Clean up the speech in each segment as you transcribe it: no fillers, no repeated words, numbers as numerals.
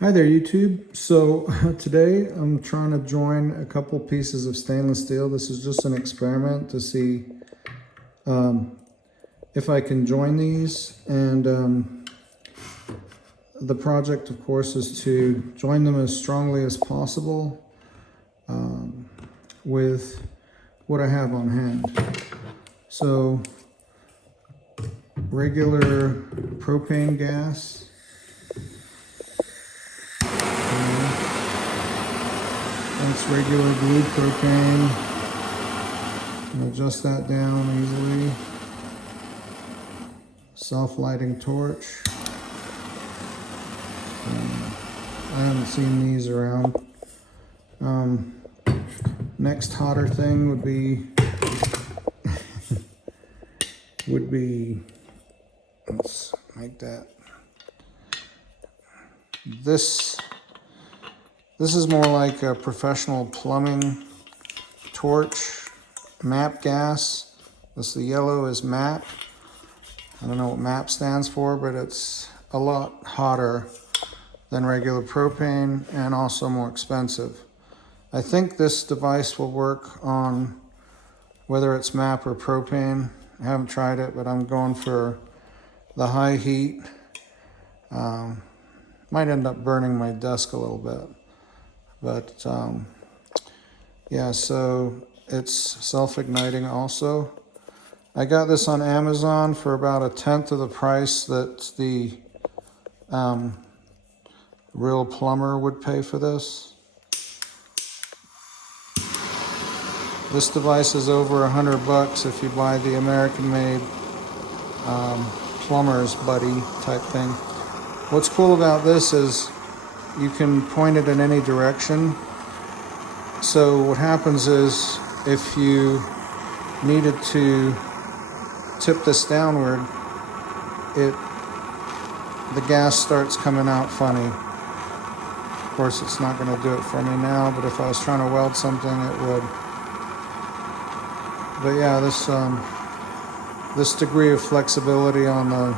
Hi there, YouTube. So today I'm trying to join a couple pieces of stainless steel. This is just an experiment to see if I can join these. And the project, of course, is to join them as strongly as possible with what I have on hand. So regular propane gas. That's regular blue propane. Adjust that down easily. Self-lighting torch. I haven't seen these around. Next hotter thing would be let's make that. This is more like a professional plumbing torch, MAP gas. The yellow is MAP. I don't know what MAP stands for, but it's a lot hotter than regular propane and also more expensive. I think this device will work on whether it's MAP or propane. I haven't tried it, but I'm going for the high heat. Might end up burning my desk a little bit. But yeah, so it's self-igniting also. I got this on Amazon for about 1/10 of the price that the real plumber would pay for this. This device is over $100 if you buy the American-made plumber's buddy type thing. What's cool about this is you can point it in any direction. So what happens is if you needed to tip this downward, the gas starts coming out funny. Of course, it's not going to do it for me now, but if I was trying to weld something, it would. But yeah, this degree of flexibility on the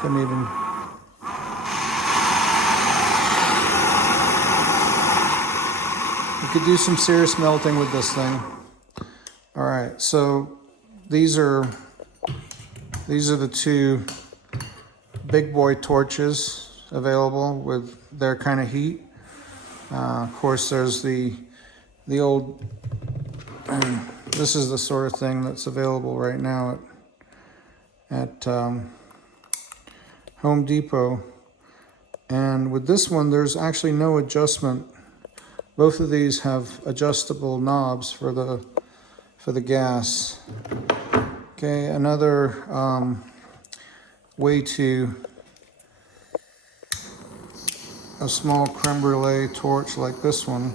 couldn't even. You could do some serious melting with this thing. All right, so these are the two big boy torches available with their kind of heat. Of course, there's the old. This is the sort of thing that's available right now at Home Depot. And with this one, there's actually no adjustment. Both of these have adjustable knobs for the gas. Okay, another way to a small creme brulee torch like this one.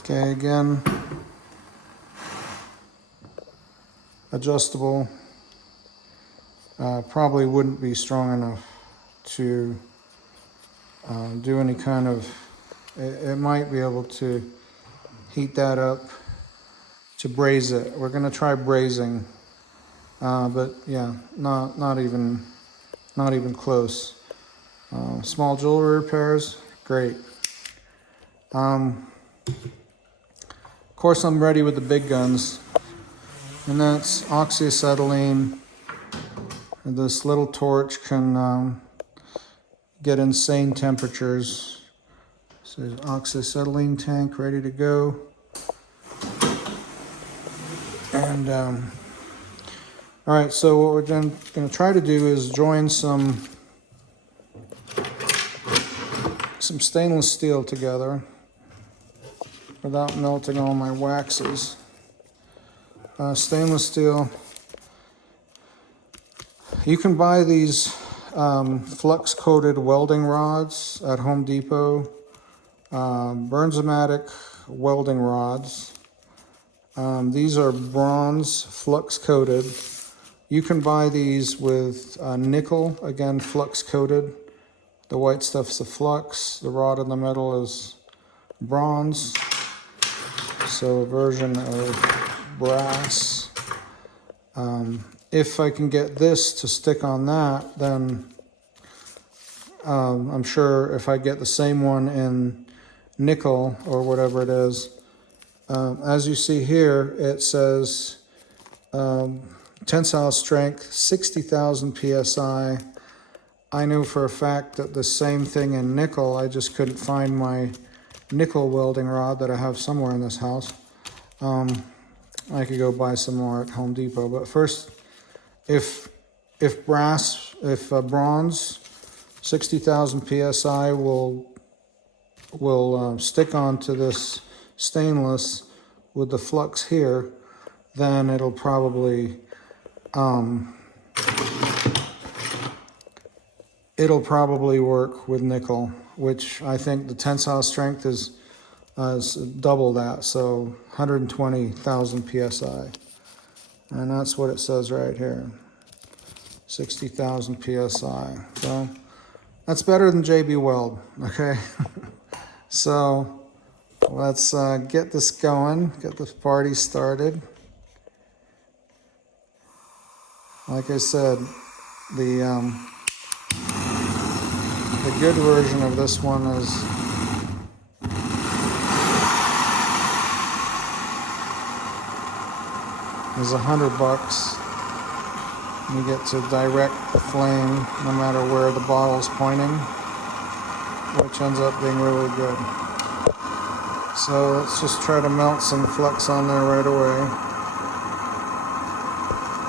Okay, again, adjustable. Probably wouldn't be strong enough to do any kind of, it might be able to heat that up to braise it. We're gonna try brazing, but yeah, not even close. Small jewelry repairs, great. Of course, I'm ready with the big guns, and that's oxyacetylene. And this little torch can get insane temperatures. So there's oxyacetylene tank ready to go. And all right, so what we're going to try to do is join some stainless steel together without melting all my waxes. Stainless steel. You can buy these flux-coated welding rods at Home Depot. BernzOmatic welding rods. These are bronze flux-coated. You can buy these with nickel, again flux-coated. The white stuff's the flux. The rod in the middle is bronze. So a version of brass. If I can get this to stick on that, then I'm sure if I get the same one in nickel or whatever it is, as you see here, it says tensile strength 60,000 psi. I knew for a fact that the same thing in nickel, I just couldn't find my nickel welding rod that I have somewhere in this house. I could go buy some more at Home Depot, but first, if bronze 60,000 psi will stick onto this stainless with the flux here, then it'll probably work with nickel, which I think the tensile strength is double that, so 120,000 psi. And that's what it says right here, 60,000 psi. So that's better than JB Weld, okay? So let's get this going, get this party started. Like I said, the good version of this one is $100. You get to direct the flame no matter where the bottle's pointing, which ends up being really good. So let's just try to melt some flux on there right away.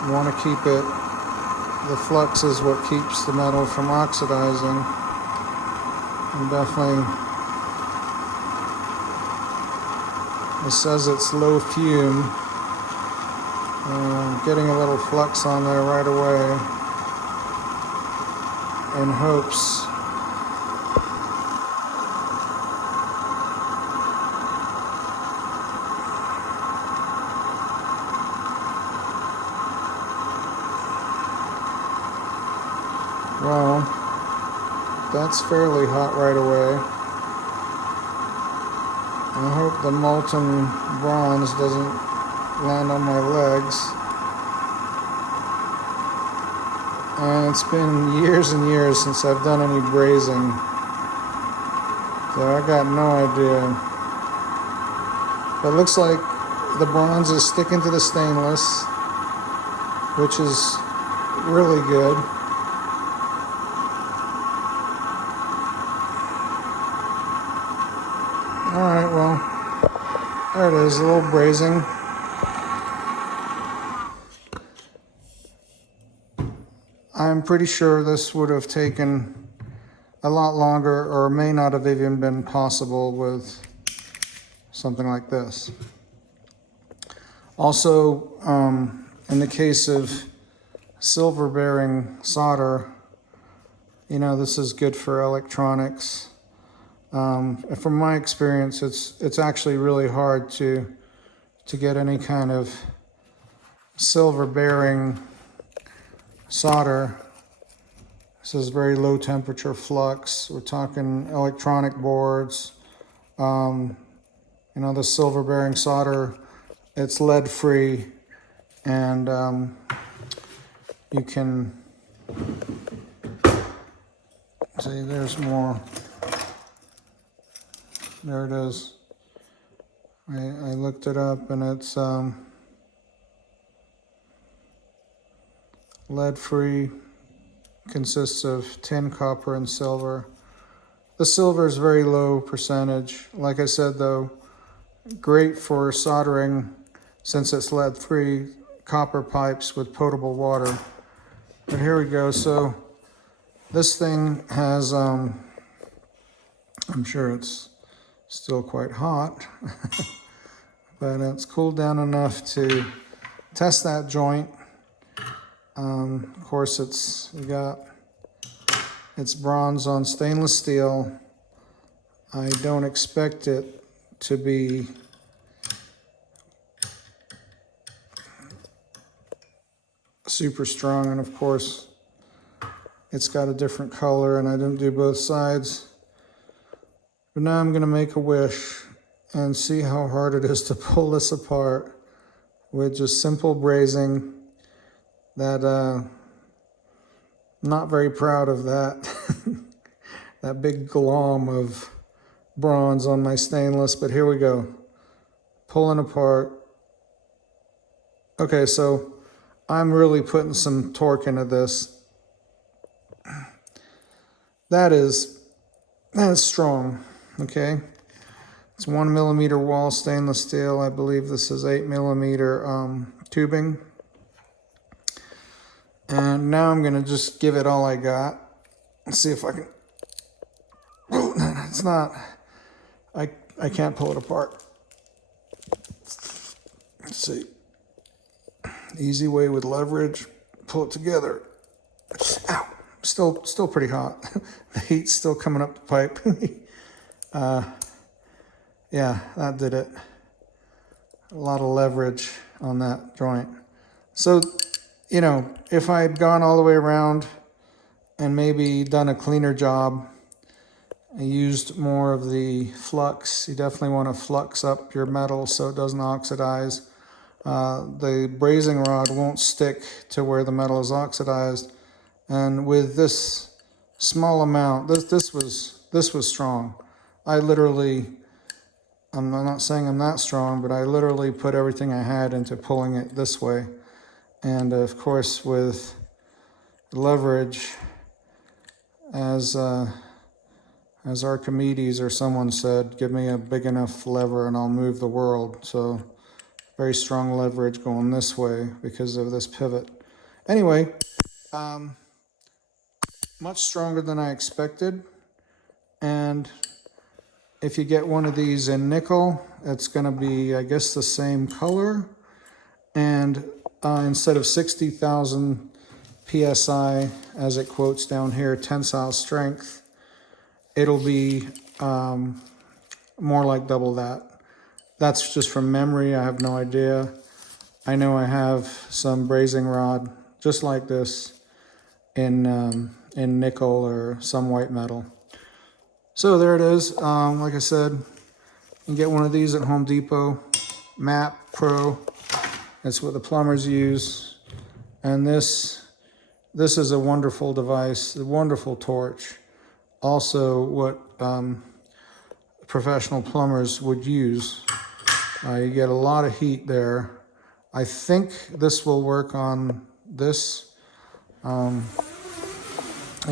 You want to keep it, the flux is what keeps the metal from oxidizing. And definitely, it says it's low fume. Getting a little flux on there right away in hopes well, that's fairly hot right away. I hope the molten bronze doesn't land on my legs. And it's been years and years since I've done any brazing, so I got no idea. But it looks like the bronze is sticking to the stainless, which is really good. Alright, well, there it is, a little brazing. I'm pretty sure this would have taken a lot longer, or may not have even been possible with something like this. Also, in the case of silver bearing solder, you know, this is good for electronics. From my experience, it's actually really hard to get any kind of silver bearing solder. This is very low temperature flux. We're talking electronic boards. You know, the silver bearing solder, it's lead free, and you can see there's more. There it is. I looked it up, and it's lead-free, consists of tin, copper, and silver. The silver is very low percentage. Like I said, though, great for soldering since it's lead-free copper pipes with potable water. But here we go. So this thing has, I'm sure it's still quite hot, but it's cooled down enough to test that joint. Of course, it's bronze on stainless steel. I don't expect it to be super strong, and of course, it's got a different color, and I didn't do both sides. But now I'm going to make a wish and see how hard it is to pull this apart with just simple brazing. That not very proud of that. That big glom of bronze on my stainless, but here we go. Pulling apart. Okay, so I'm really putting some torque into this. That is strong, okay? It's 1mm wall stainless steel. I believe this is 8mm tubing. And now I'm gonna just give it all I got. Let's see if I can, oh, it's not, I can't pull it apart. Let's see. Easy way with leverage, pull it together. Ow, still pretty hot. The heat's still coming up the pipe. Yeah, that did it. A lot of leverage on that joint. So, you know, if I had gone all the way around and maybe done a cleaner job, I used more of the flux. You definitely want to flux up your metal so it doesn't oxidize. The brazing rod won't stick to where the metal is oxidized. And with this small amount, this was strong. I'm not saying I'm that strong, but I literally put everything I had into pulling it this way. And of course, with leverage, as Archimedes or someone said, give me a big enough lever and I'll move the world. So very strong leverage going this way because of this pivot. Anyway, much stronger than I expected. And if you get one of these in nickel, it's going to be, I guess, the same color. And instead of 60,000 PSI, as it quotes down here, tensile strength, it'll be more like double that. That's just from memory. I have no idea. I know I have some brazing rod just like this in nickel or some white metal. So there it is. Like I said, you can get one of these at Home Depot. MAP Pro. That's what the plumbers use. And this is a wonderful device, a wonderful torch. Also what professional plumbers would use. You get a lot of heat there. I think this will work on this. I'll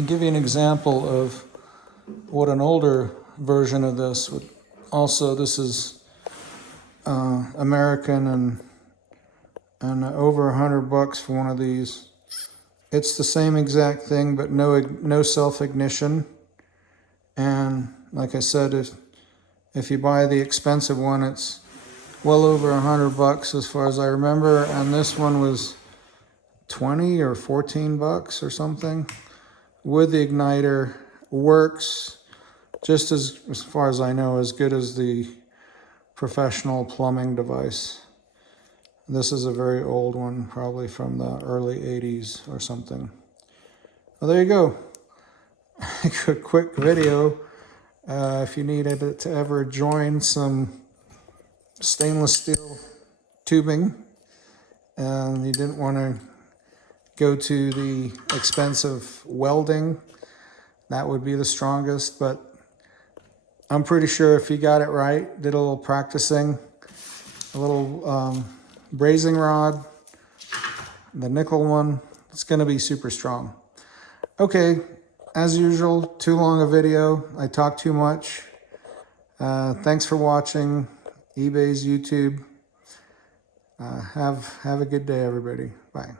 give you an example of what an older version of this would. Also, this is American and over $100 for one of these. It's the same exact thing, but no self-ignition. And like I said, if you buy the expensive one, it's well over $100 as far as I remember. And this one was 20 or 14 bucks or something. With the igniter, works just as far as I know, as good as the professional plumbing device. This is a very old one, probably from the early 80s or something. Well, there you go. A quick video. If you needed to ever join some stainless steel tubing and you didn't want to go to the expensive welding, that would be the strongest. But I'm pretty sure if you got it right, did a little practicing, a little brazing rod, the nickel one, it's going to be super strong. Okay, as usual, too long a video. I talk too much. Thanks for watching eBay's YouTube. Have a good day, everybody. Bye.